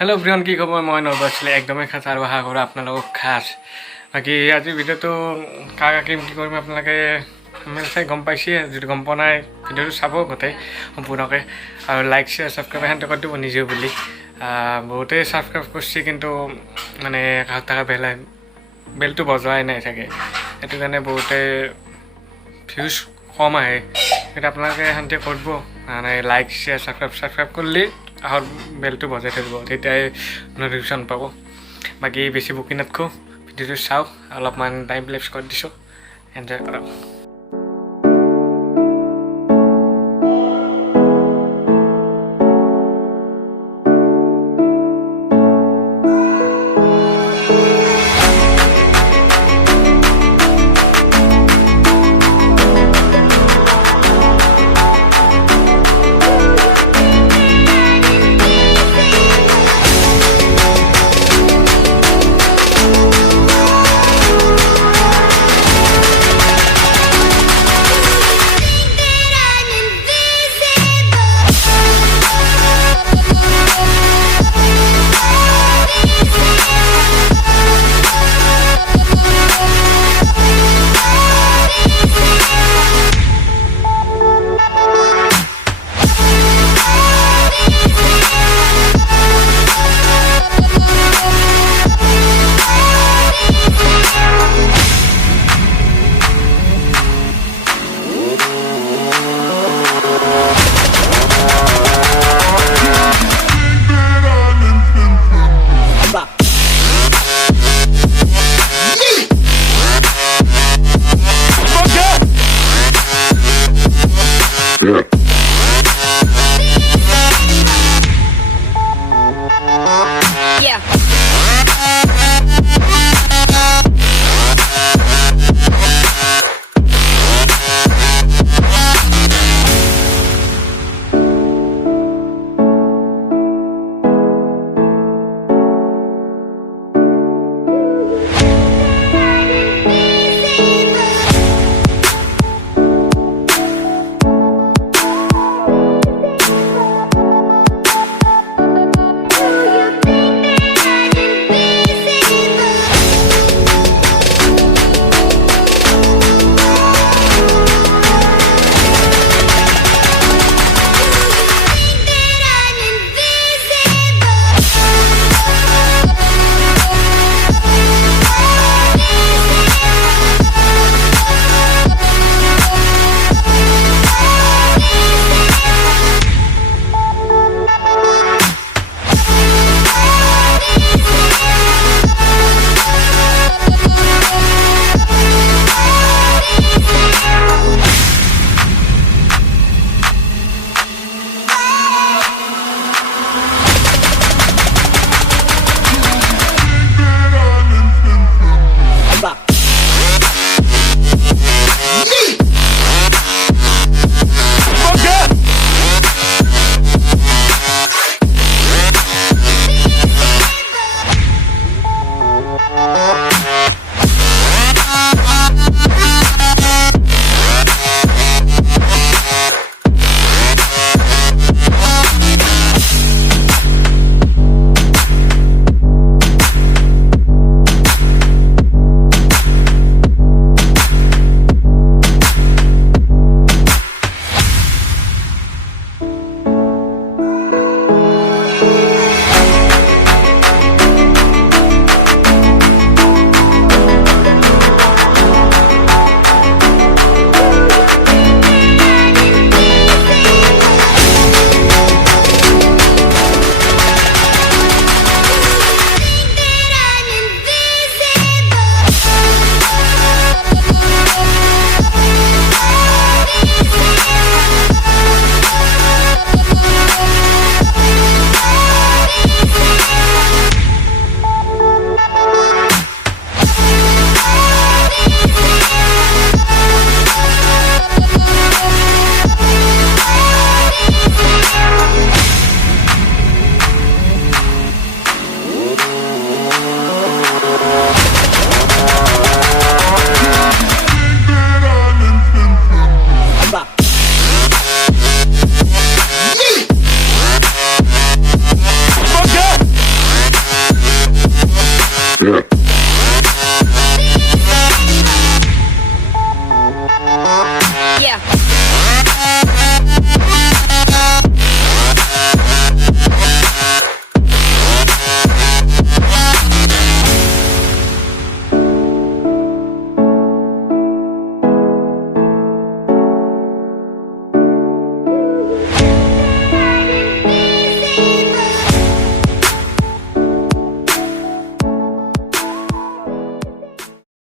Hello everyone की खबर मैं नर्भसली एकदम खास और आशा करूँ आपलोक खास बाकी आज भिडिओ तो क्या कि अपने चाहे गम पासी जो गम पा भिडिओ चाब गोटे सम्पूर्णक और लाइक शेयर सब्सक्राइब एन कर दी निजे बोली बहुते सब्सक्राइब कर मानने काहत थका बेल तो बजाई ना सके ये बहुते ভিউজ कम आए अपने शांति करब मानने लाइक शेयर सब्सक्राइब कर ली आर बेल तो बजाई थी नटिफिकेशन पा बाकी बेसि बुकी नाथो भिडिओ चाव अलपमान टाइम लेप्स कर दी एन्जय कर Yeah.